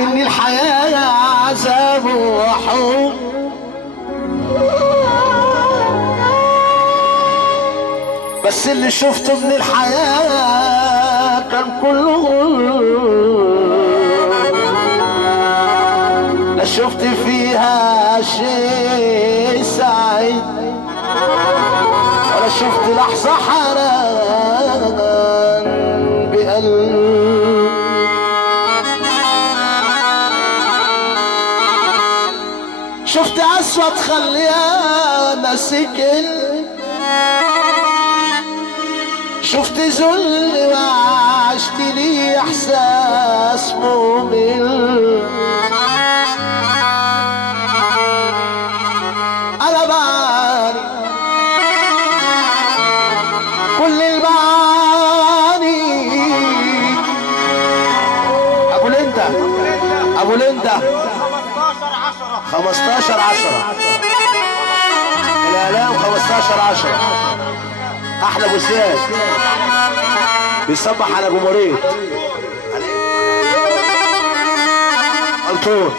مني الحياة عذاب وحب، بس اللي شفته من الحياة كان كله لا شفت فيها شيء سعيد ولا شفت لحظة حنان بقلب. شفت أسود خليانة سكن، شفت ذل وعشت لي إحساس ممل. أنا بعاني كل المعاني. أبو لندا أبو لندا 15/10 الإعلام 15/10. أحلى أبو زياد بيصبح على جمهورية أنطون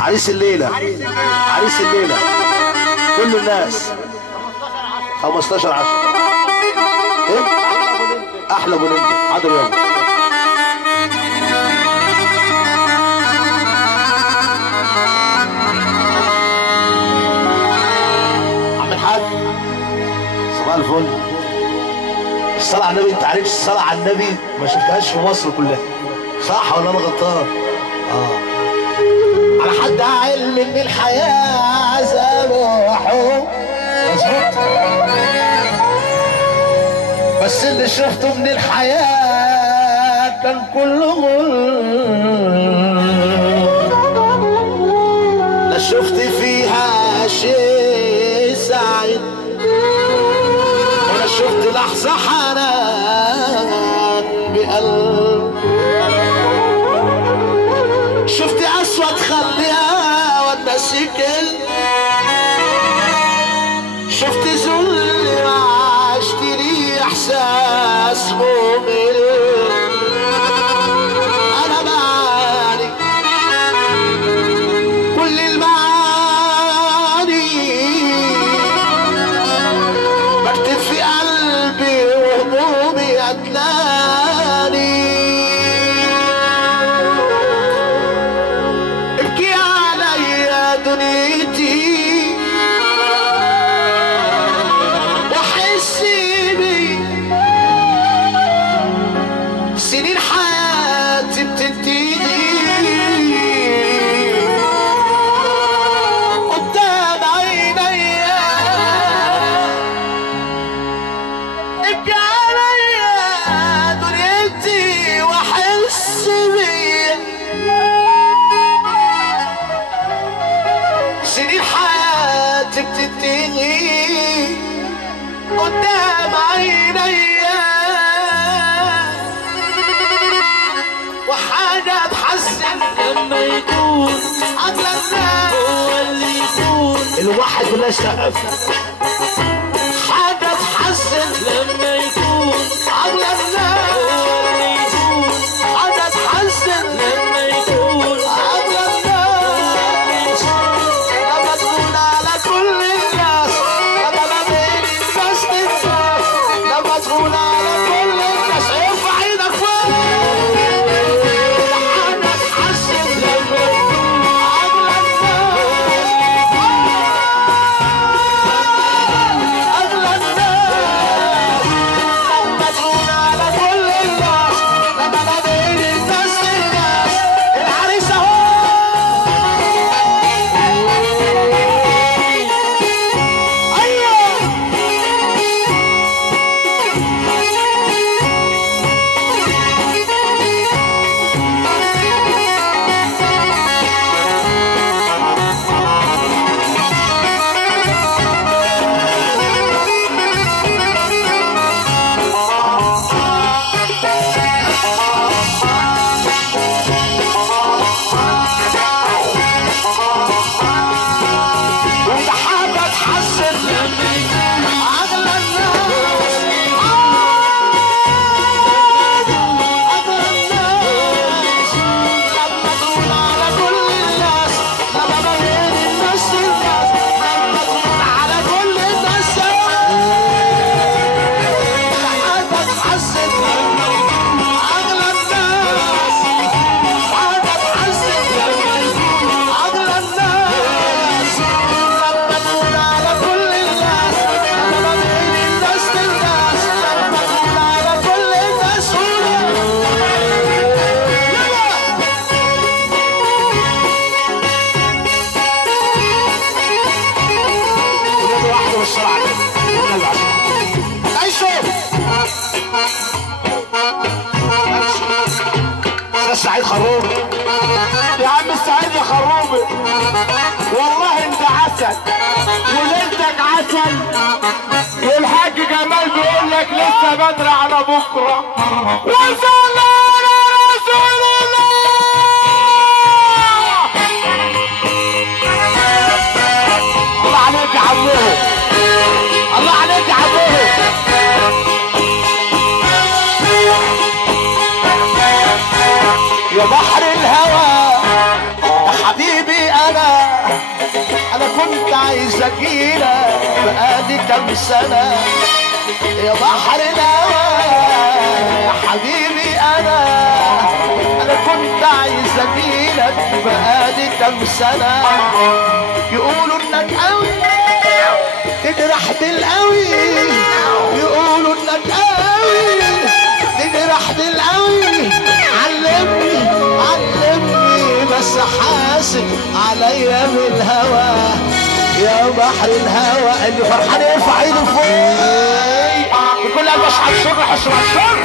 عريس الليلة، عريس الليلة كل الناس 15/10. إيه؟ أحلى أبو لندا حاضر يابا. صباح الفل. الصلاة على النبي، انت عارف الصلاة على النبي ما شفتهاش في مصر كلها، صح ولا انا غلطان؟ على حد علم ان الحياة عذاب وحب، مظبوط، بس اللي شفته من الحياة كان كله لا شفت فيها شيء سعيد ولا شفت لحظة حنان بقلب. شفت أسود خليها والناس كل، شفت ذل وعشت لي إحساس ممل. أنا بعاني كل المعاني، بكتب في قلبي وهمومي قتلاني. ابكي عليا دنيتي وحس بي، سنين حياتي بتنتهي قدام عينيا. ابكي عليا دنيتي وحس بي، سنين حياتي بتنتهي قدام عينيا. وحاجة تحسن لما يكون عقل الناس هو اللي يكون الواحد كلها يسقف. حاجة تحسن لما يكون عقل الناس، هو اللي يكون حاجة تحسن لما يكون عقل الناس. لما تكون على كل الناس، لما ما بين الناس للناس، لما تكون على كل الناس. ارفع ايدك فوق. حاجة تحسن لما يكون عقل الناس. الصلاة عليك والنبي عليك. عيشوا استاذ سعيد خروبي. يا عم سعيد يا خروبي والله انت عسل وليلتك عسل، والحاج جمال بيقول لك لسه بدري على بكره. وصلى على رسول الله. الله عليك يا عمو، الله عليك يا عمو. يا بحر الهوى يا حبيبي انا كنت عايز اجيلك بقالي كام سنه. يا بحر الهوى يا حبيبي انا كنت عايز اجيلك بقالي كام سنه. يقولوا انك قوي تجرح بالقوي، يقولوا انك قوي تجرح بالقوي. علمني بس حاسب عليا من الهوى. يا بحر الهوى اللي فرحان يرفع ايده فوق بكل قلب. اشعل سر حسن السر